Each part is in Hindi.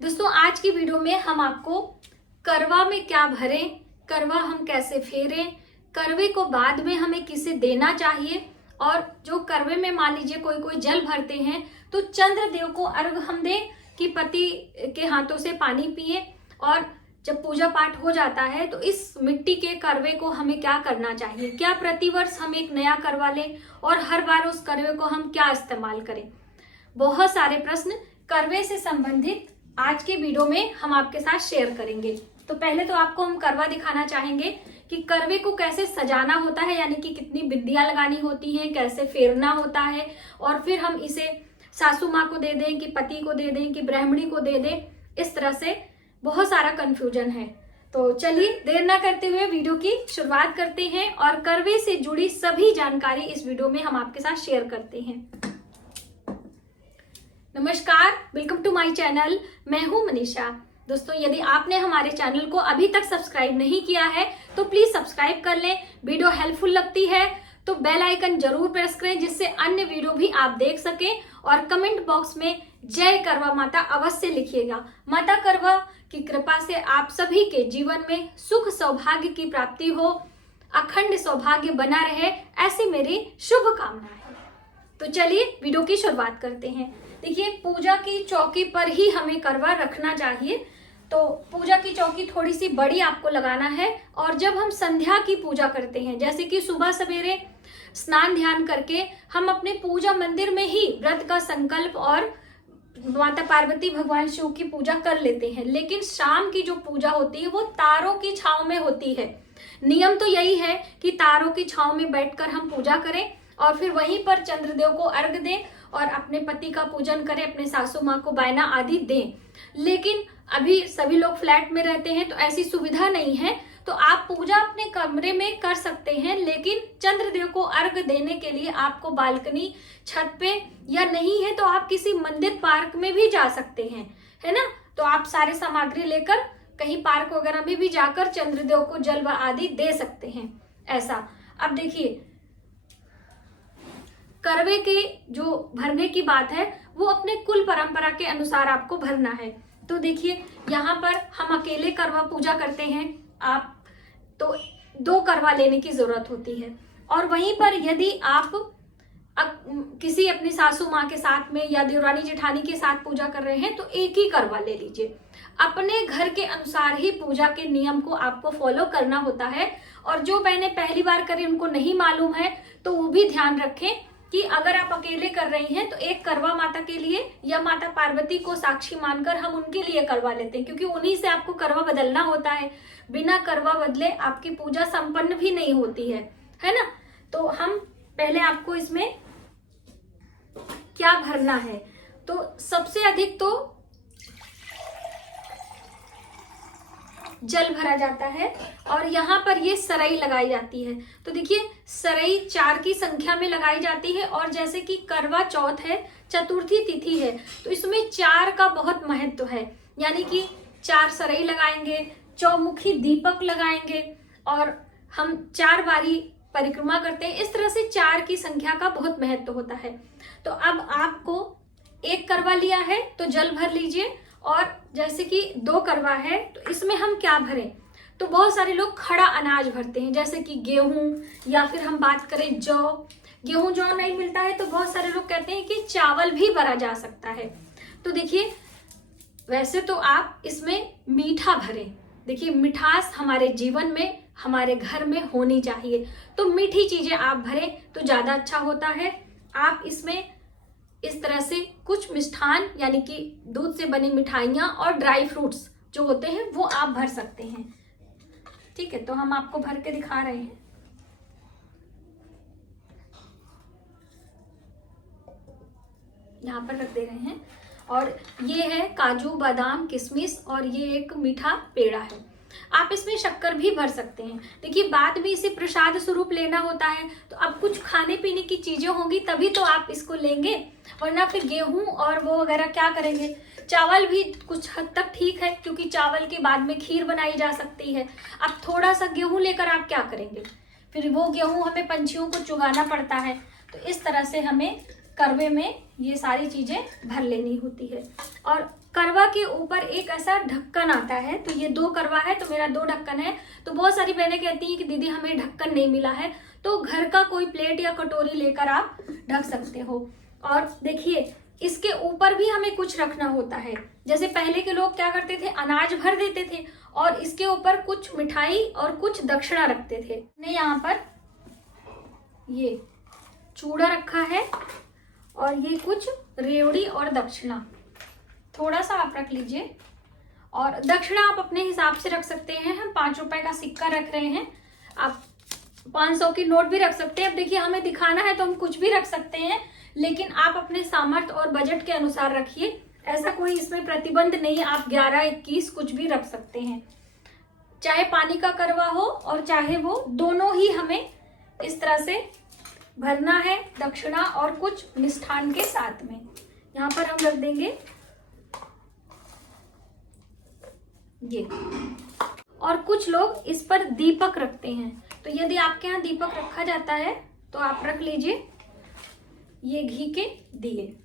दोस्तों आज की वीडियो में हम आपको करवा में क्या भरें, करवा हम कैसे फेरें, करवे को बाद में हमें किसे देना चाहिए, और जो करवे में मान लीजिए कोई कोई जल भरते हैं तो चंद्रदेव को अर्घ हम दें कि पति के हाथों से पानी पिए। और जब पूजा पाठ हो जाता है तो इस मिट्टी के करवे को हमें क्या करना चाहिए, क्या प्रतिवर्ष हम एक नया करवा लें और हर बार उस करवे को हम क्या इस्तेमाल करें। बहुत सारे प्रश्न करवे से संबंधित आज के वीडियो में हम आपके साथ शेयर करेंगे। तो पहले तो आपको हम करवा दिखाना चाहेंगे कि करवे को कैसे सजाना होता है, यानी कि कितनी बिंदियां लगानी होती हैं, कैसे फेरना होता है, और फिर हम इसे सासू माँ को दे दें कि पति को दे दें कि ब्राह्मणी को दे दें। इस तरह से बहुत सारा कंफ्यूजन है। तो चलिए देर ना करते हुए वीडियो की शुरुआत करते हैं और करवे से जुड़ी सभी जानकारी इस वीडियो में हम आपके साथ शेयर करते हैं। नमस्कार, वेलकम टू माय चैनल। मैं हूं मनीषा। दोस्तों यदि आपने हमारे चैनल को अभी तक सब्सक्राइब नहीं किया है तो प्लीज सब्सक्राइब कर लें। वीडियो हेल्पफुल लगती है तो बेल आइकन जरूर प्रेस करें जिससे अन्य वीडियो भी आप देख सकें। और कमेंट बॉक्स में जय करवा माता अवश्य लिखिएगा। माता करवा की कृपा से आप सभी के जीवन में सुख सौभाग्य की प्राप्ति हो, अखंड सौभाग्य बना रहे, ऐसी मेरी शुभकामना है। तो चलिए वीडियो की शुरुआत करते हैं। देखिए, पूजा की चौकी पर ही हमें करवा रखना चाहिए। तो पूजा की चौकी थोड़ी सी बड़ी आपको लगाना है। और जब हम संध्या की पूजा करते हैं, जैसे कि सुबह सवेरे स्नान ध्यान करके हम अपने पूजा मंदिर में ही व्रत का संकल्प और माता पार्वती भगवान शिव की पूजा कर लेते हैं, लेकिन शाम की जो पूजा होती है वो तारों की छांव में होती है। नियम तो यही है कि तारों की छांव में बैठकर हम पूजा करें और फिर वहीं पर चंद्रदेव को अर्घ दें और अपने पति का पूजन करें, अपने सासू माँ को बायना आदि दें। लेकिन अभी सभी लोग फ्लैट में रहते हैं तो ऐसी सुविधा नहीं है, तो आप पूजा अपने कमरे में कर सकते हैं, लेकिन चंद्रदेव को अर्घ देने के लिए आपको बालकनी, छत पे, या नहीं है तो आप किसी मंदिर पार्क में भी जा सकते हैं, है ना। तो आप सारे सामग्री लेकर कहीं पार्क वगैरह में भी जाकर चंद्रदेव को जल आदि दे सकते हैं। ऐसा अब देखिए, करवे के जो भरने की बात है वो अपने कुल परंपरा के अनुसार आपको भरना है। तो देखिए, यहाँ पर हम अकेले करवा पूजा करते हैं, आप तो 2 करवा लेने की जरूरत होती है। और वहीं पर यदि आप किसी अपनी सासू माँ के साथ में या देवरानी जेठानी के साथ पूजा कर रहे हैं तो एक ही करवा ले लीजिए। अपने घर के अनुसार ही पूजा के नियम को आपको फॉलो करना होता है। और जो बहनें पहली बार करें, उनको नहीं मालूम है, तो वो भी ध्यान रखें कि अगर आप अकेले कर रही हैं तो एक करवा माता के लिए या माता पार्वती को साक्षी मानकर हम उनके लिए करवा लेते हैं, क्योंकि उन्हीं से आपको करवा बदलना होता है। बिना करवा बदले आपकी पूजा संपन्न भी नहीं होती है ना। तो हम पहले आपको इसमें क्या भरना है, तो सबसे अधिक तो जल भरा जाता है और यहाँ पर ये सरई लगाई जाती है। तो देखिए, सरई 4 की संख्या में लगाई जाती है। और जैसे कि करवा चौथ है, चतुर्थी तिथि है, तो इसमें 4 का बहुत महत्व है, यानी कि 4 सरई लगाएंगे, चौमुखी दीपक लगाएंगे और हम 4 बारी परिक्रमा करते हैं। इस तरह से 4 की संख्या का बहुत महत्व होता है। तो अब आपको एक करवा लिया है तो जल भर लीजिए। और जैसे कि 2 करवा है तो इसमें हम क्या भरें, तो बहुत सारे लोग खड़ा अनाज भरते हैं, जैसे कि गेहूं, या फिर हम बात करें जौ। गेहूं जौ नहीं मिलता है तो बहुत सारे लोग कहते हैं कि चावल भी भरा जा सकता है। तो देखिए, वैसे तो आप इसमें मीठा भरें। देखिए, मिठास हमारे जीवन में, हमारे घर में होनी चाहिए, तो मीठी चीजें आप भरें तो ज्यादा अच्छा होता है। आप इसमें इस तरह से कुछ मिष्ठान, यानी कि दूध से बनी मिठाइयाँ और ड्राई फ्रूट्स जो होते हैं वो आप भर सकते हैं। ठीक है, तो हम आपको भर के दिखा रहे हैं। यहाँ पर रख दे रहे हैं। और ये है काजू, बादाम, किशमिश, और ये एक मीठा पेड़ा है। आप इसमें शक्कर भी भर सकते हैं। देखिए, बाद में इसे प्रसाद स्वरूप लेना होता है, तो अब कुछ खाने पीने की चीजें होंगी तभी तो आप इसको लेंगे, वरना फिर गेहूं और वो वगैरह क्या करेंगे। चावल भी कुछ हद तक ठीक है, क्योंकि चावल के बाद में खीर बनाई जा सकती है। अब थोड़ा सा गेहूं लेकर आप क्या करेंगे, फिर वो गेहूं हमें पंछियों को चुगाना पड़ता है। तो इस तरह से हमें करवे में ये सारी चीजें भर लेनी होती है। और करवा के ऊपर एक ऐसा ढक्कन आता है। तो ये 2 करवा है तो मेरा 2 ढक्कन है। तो बहुत सारी बहनें कहती हैं कि दीदी हमें ढक्कन नहीं मिला है, तो घर का कोई प्लेट या कटोरी लेकर आप ढक सकते हो। और देखिए इसके ऊपर भी हमें कुछ रखना होता है। जैसे पहले के लोग क्या करते थे, अनाज भर देते थे और इसके ऊपर कुछ मिठाई और कुछ दक्षिणा रखते थे। ने यहाँ पर ये चूड़ा रखा है और ये कुछ रेवड़ी और दक्षिणा थोड़ा सा आप रख लीजिए। और दक्षिणा आप अपने हिसाब से रख सकते हैं। हम 5 रुपए का सिक्का रख रहे हैं, आप 500 की नोट भी रख सकते हैं। अब देखिए हमें दिखाना है तो हम कुछ भी रख सकते हैं, लेकिन आप अपने सामर्थ्य और बजट के अनुसार रखिए। ऐसा कोई इसमें प्रतिबंध नहीं है, आप 11, 21 कुछ भी रख सकते हैं। चाहे पानी का करवा हो और चाहे वो, दोनों ही हमें इस तरह से भरना है, दक्षिणा और कुछ मिष्ठान के साथ में। यहाँ पर हम रख देंगे ये। और कुछ लोग इस पर दीपक रखते हैं, तो यदि आपके यहाँ दीपक रखा जाता है तो आप रख लीजिए ये घी के दिए।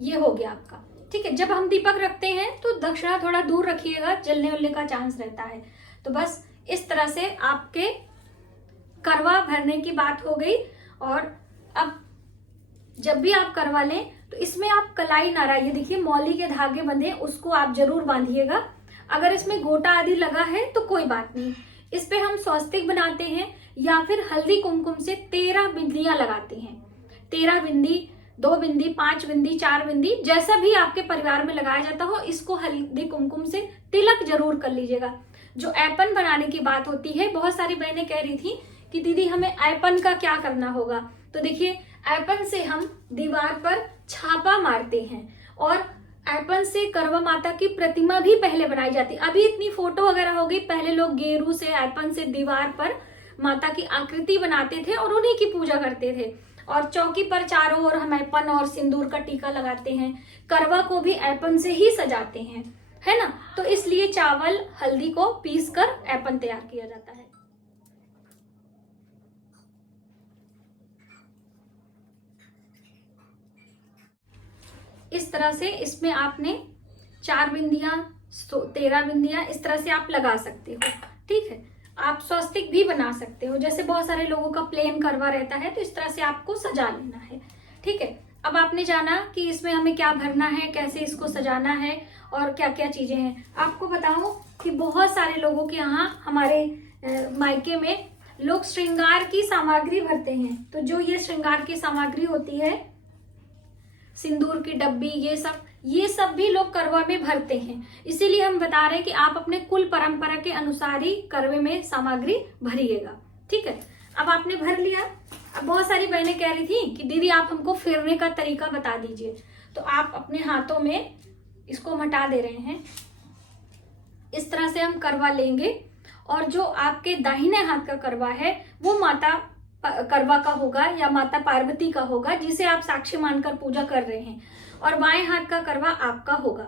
ये हो गया आपका। ठीक है, जब हम दीपक रखते हैं तो दक्षिणा थोड़ा दूर रखिएगा, जलने वलने का चांस रहता है। तो बस इस तरह से आपके करवा भरने की बात हो गई। और अब जब भी आप करवा लें तो इसमें आप कलाई नारा, ये देखिए मौली के धागे बंधे, उसको आप जरूर बांधिएगा। अगर इसमें गोटा आदि लगा है तो कोई बात नहीं। इस पे हम स्वस्तिक बनाते हैं या फिर हल्दी कुमकुम से 13 बिंदियां लगाते हैं। 13 बिंदी, 2 बिंदी, 5 बिंदी, 4 बिंदी, जैसा भी आपके परिवार में लगाया जाता हो, इसको हल्दी कुमकुम से तिलक जरूर कर लीजिएगा। जो ऐपन बनाने की बात होती है, बहुत सारी बहनें कह रही थी कि दीदी हमें ऐपन का क्या करना होगा। तो देखिए ऐपन से हम दीवार पर छापा मारते हैं और ऐपन से करवा माता की प्रतिमा भी पहले बनाई जाती। अभी इतनी फोटो वगैरह हो गई, पहले लोग गेरू से, ऐपन से दीवार पर माता की आकृति बनाते थे और उन्हीं की पूजा करते थे। और चौकी पर चारों ओर हम ऐपन और सिंदूर का टीका लगाते हैं। करवा को भी ऐपन से ही सजाते हैं, है ना। तो इसलिए चावल हल्दी को पीस कर ऐपन तैयार किया जाता है। इस तरह से इसमें आपने 4 बिंदियां, 13 बिंदियां इस तरह से आप लगा सकते हो। ठीक है, आप स्वस्तिक भी बना सकते हो। जैसे बहुत सारे लोगों का प्लेन करवा रहता है, तो इस तरह से आपको सजा लेना है। ठीक है, अब आपने जाना कि इसमें हमें क्या भरना है, कैसे इसको सजाना है और क्या क्या चीजें हैं। आपको बताऊं कि बहुत सारे लोगों के यहाँ, हमारे मायके में लोग श्रृंगार की सामग्री भरते हैं। तो जो ये श्रृंगार की सामग्री होती है, सिंदूर की डब्बी, ये सब भी लोग करवा में भरते हैं। इसीलिए हम बता रहे हैं कि आप अपने कुल परंपरा के अनुसार ही करवे में सामग्री भरिएगा। ठीक है, अब आपने भर लिया। अब बहुत सारी बहनें कह रही थी कि दीदी आप हमको फेरने का तरीका बता दीजिए। तो आप अपने हाथों में इसको मटा दे रहे हैं। इस तरह से हम करवा लेंगे और जो आपके दाहिने हाथ का करवा है वो माता करवा का होगा या माता पार्वती का होगा, जिसे आप साक्षी मानकर पूजा कर रहे हैं, और बाएं हाथ का करवा आपका होगा।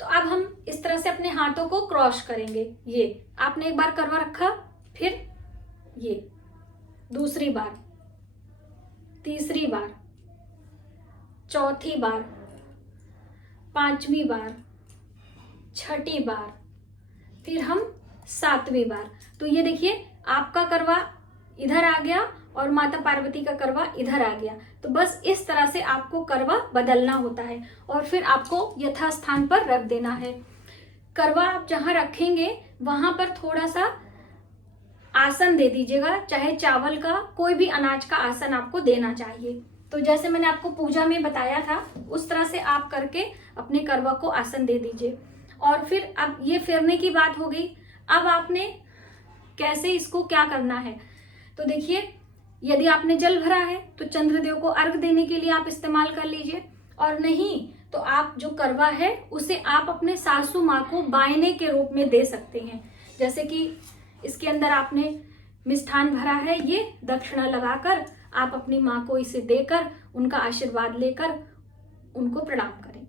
तो अब हम इस तरह से अपने हाथों को क्रॉस करेंगे। ये आपने एक बार करवा रखा, फिर ये दूसरी बार, तीसरी बार, चौथी बार, पांचवी बार, छठी बार, फिर हम 7वीं बार। तो ये देखिए आपका करवा इधर आ गया और माता पार्वती का करवा इधर आ गया। तो बस इस तरह से आपको करवा बदलना होता है और फिर आपको यथास्थान पर रख देना है। करवा आप जहां रखेंगे वहां पर थोड़ा सा आसन दे दीजिएगा, चाहे चावल का, कोई भी अनाज का आसन आपको देना चाहिए। तो जैसे मैंने आपको पूजा में बताया था, उस तरह से आप करके अपने करवा को आसन दे दीजिए। और फिर अब ये फेरने की बात हो गई। अब आपने कैसे इसको क्या करना है, तो देखिए यदि आपने जल भरा है तो चंद्रदेव को अर्घ देने के लिए आप इस्तेमाल कर लीजिए, और नहीं तो आप जो करवा है उसे आप अपने सासू माँ को बायने के रूप में दे सकते हैं। जैसे कि इसके अंदर आपने मिष्ठान भरा है, ये दक्षिणा लगाकर आप अपनी माँ को इसे देकर उनका आशीर्वाद लेकर उनको प्रणाम करें।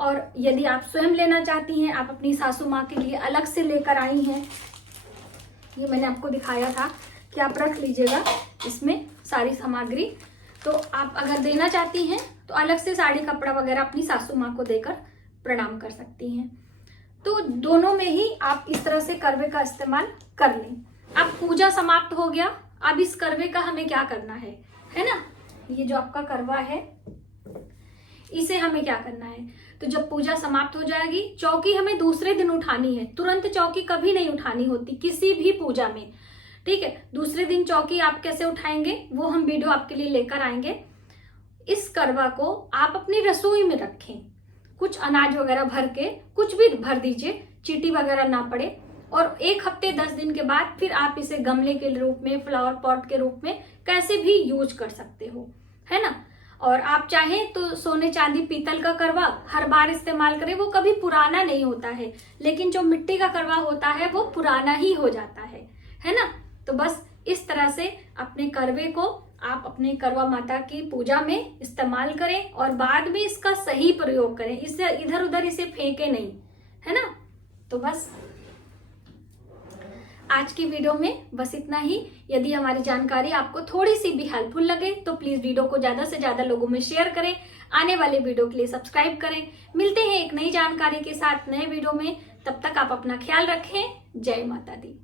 और यदि आप स्वयं लेना चाहती हैं, आप अपनी सासू माँ के लिए अलग से लेकर आई हैं, ये मैंने आपको दिखाया था कि आप रख लीजिएगा इसमें सारी सामग्री। तो आप अगर देना चाहती हैं तो अलग से साड़ी कपड़ा वगैरह अपनी सासू माँ को देकर प्रणाम कर सकती हैं। तो दोनों में ही आप इस तरह से करवे का इस्तेमाल कर लें। अब पूजा समाप्त हो गया, अब इस करवे का हमें क्या करना है ना। ये जो आपका करवा है इसे हमें क्या करना है, तो जब पूजा समाप्त हो जाएगी, चौकी हमें दूसरे दिन उठानी है। तुरंत चौकी कभी नहीं उठानी होती किसी भी पूजा में, ठीक है। दूसरे दिन चौकी आप कैसे उठाएंगे वो हम वीडियो आपके लिए लेकर आएंगे। इस करवा को आप अपनी रसोई में रखें, कुछ अनाज वगैरह भर के कुछ भी भर दीजिए, चींटी वगैरह ना पड़े। और 1 हफ्ते 10 दिन के बाद फिर आप इसे गमले के रूप में, फ्लावर पॉट के रूप में कैसे भी यूज कर सकते हो, है ना। और आप चाहें तो सोने चांदी पीतल का करवा हर बार इस्तेमाल करें, वो कभी पुराना नहीं होता है। लेकिन जो मिट्टी का करवा होता है वो पुराना ही हो जाता है ना। तो बस इस तरह से अपने करवे को आप अपने करवा माता की पूजा में इस्तेमाल करें और बाद में इसका सही प्रयोग करें, इससे इधर उधर इसे फेंके नहीं, है ना। तो बस आज की वीडियो में बस इतना ही। यदि हमारी जानकारी आपको थोड़ी सी भी हेल्पफुल लगे तो प्लीज वीडियो को ज्यादा से ज्यादा लोगों में शेयर करें, आने वाले वीडियो के लिए सब्सक्राइब करें। मिलते हैं एक नई जानकारी के साथ नए वीडियो में, तब तक आप अपना ख्याल रखें। जय माता दी।